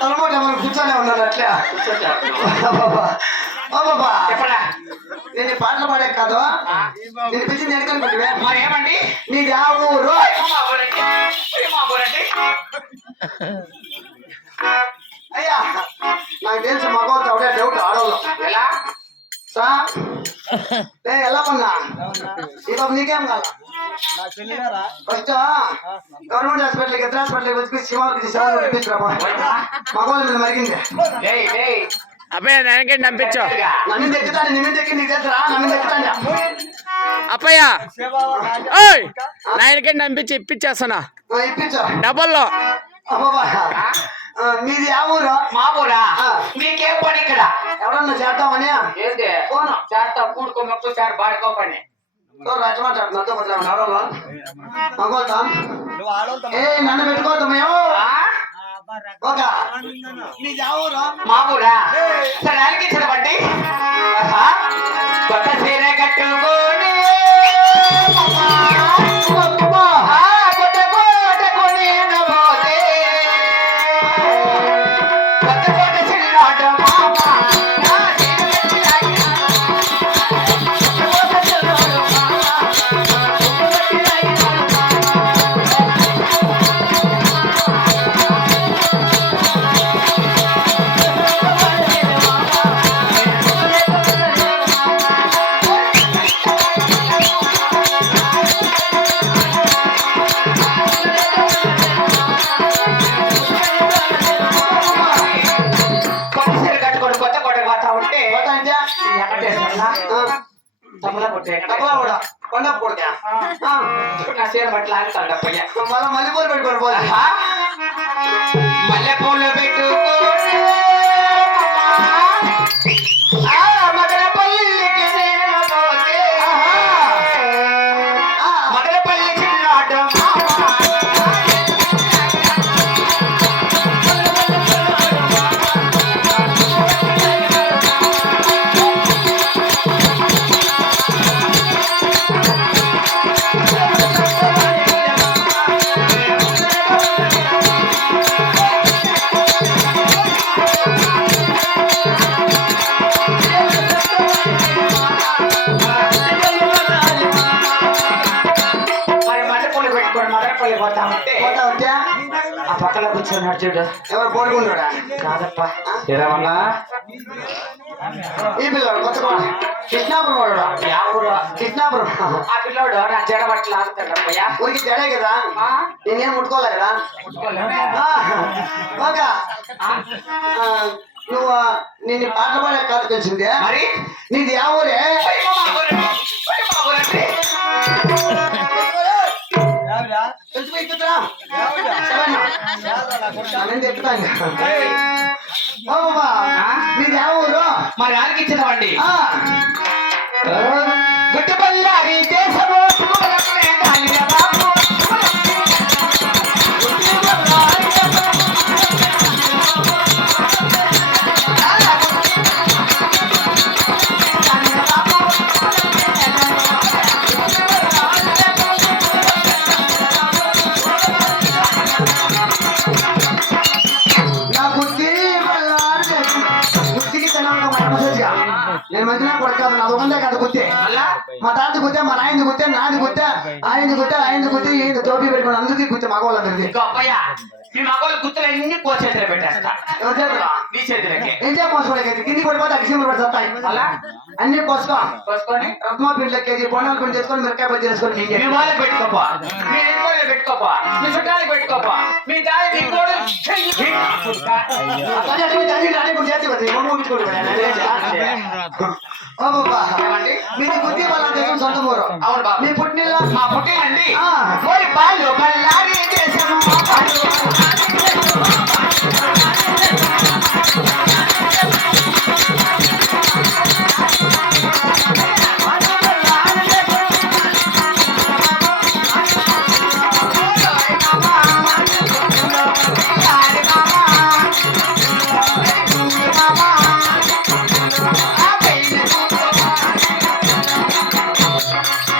తలమోట మనం కూర్చొనే ఉన్నాను అట్లా. నేను పాటలు పాడే కాదు, నేను పిలిచింది ఎక్కడికి మరి ఏమండి నీది ఆ ఊరు? అయ్యా నాకు తెలుసు మగవాళ్ళు అవడే డౌట్ ఆడవాళ్ళు ఎలా సార్ ఎలా ఉన్నా ఈ బాబు నీకేం కాల ఫస్ట్ గవర్నమెంట్ హాస్పిటల్కి ఇతర హాస్పిటల్కి వచ్చి శివాలకి సేవలు తెప్పించుకురా మగవాళ్ళ మీద మరిగింది అప్పయ్య నాయనకండి పంపించు. నన్ను తెచ్చుతాను నిన్ను తెచ్చి నీకు తెలుసురా నన్ను తెచ్చుతాను అప్పయ్య నాయనకండి పంపించి ఇప్పించేస్తాను ఇప్పించు డబ్బుల్లో. మీది ఆ ఊరు? మా ఊరా? నీకేం పని ఇక్కడ? ఎవరన్నా చేద్దామని చేస్తా కూడుకో మొక్క సార్ బాడుకో పని ఎట్లా మాట్లాడుతున్నా నన్ను పెట్టుకోవద్దు మేము నీది ఆ ఊరు? మా ఊరా? సరే అలిగించిన బట్టి కొత్త చీర కట్టుకోని మల్లెపూలు పెట్టుకోరు మల్లెపూలు పెట్టుకో ఆ పక్కన కూర్చున్నాడు చూడు. ఎవరు పోడుకుంటాడా? కాదప్ప ఏమన్నా ఈ పిల్లడు కొత్త కృష్ణాపురం వాడు. ఎవరు? కృష్ణాపురం. ఆ పిల్లోడు నా జడ బట్టలు ఆగుతాడయ్యా. ఊరికి జడే కదా, నేనేం ముట్టుకోలే కదా. నువ్వు నిన్ను పాటలు పాడే కాదు తెలిసిందే మరి నీది ఆ ఊరే? మీది ఆ ఊరు? మరి ఆలకించినవండి గుడ్డిపల్లి దేశము నేను మంచిగా కొడతాను అది ఒకటే కదా గుత్తే. మా తాత గుత్తే, మా నాయనది గుత్తే, నాది గుత్తే, ఆయనది గుత్తే, ఆయనది గుత్తే, ఈయన టోపీ పెట్టుకుని అందరికీ గుత్తే మగవాళ్ళందరిది. మీ మగవాళ్ళు గుర్తులు అన్ని కోచేతులు పెట్టేస్తా. ఎవరి చేతులు? నీ చేతులకి. ఏం చేసుకోవడానికి కింది పడిపోతే అక్షిములు పడిపోతాయి. అలా అన్ని కోసుకొని రత్మా పిండి కేజీ బొండాలు పిండి చేసుకొని మిరకాయ బజ్జీ చేసుకొని మీ వాళ్ళకి పెట్టుకోపా, మీ ఇంట్లో పెట్టుకోపా, మీ చుట్టాలకు పెట్టుకోపా, మీ దాని మీది బుద్ధి వాళ్ళ దేశం సొంత ఊరు. అవును బాబు. మీ పుట్టిన మా పుట్టినండి బాలు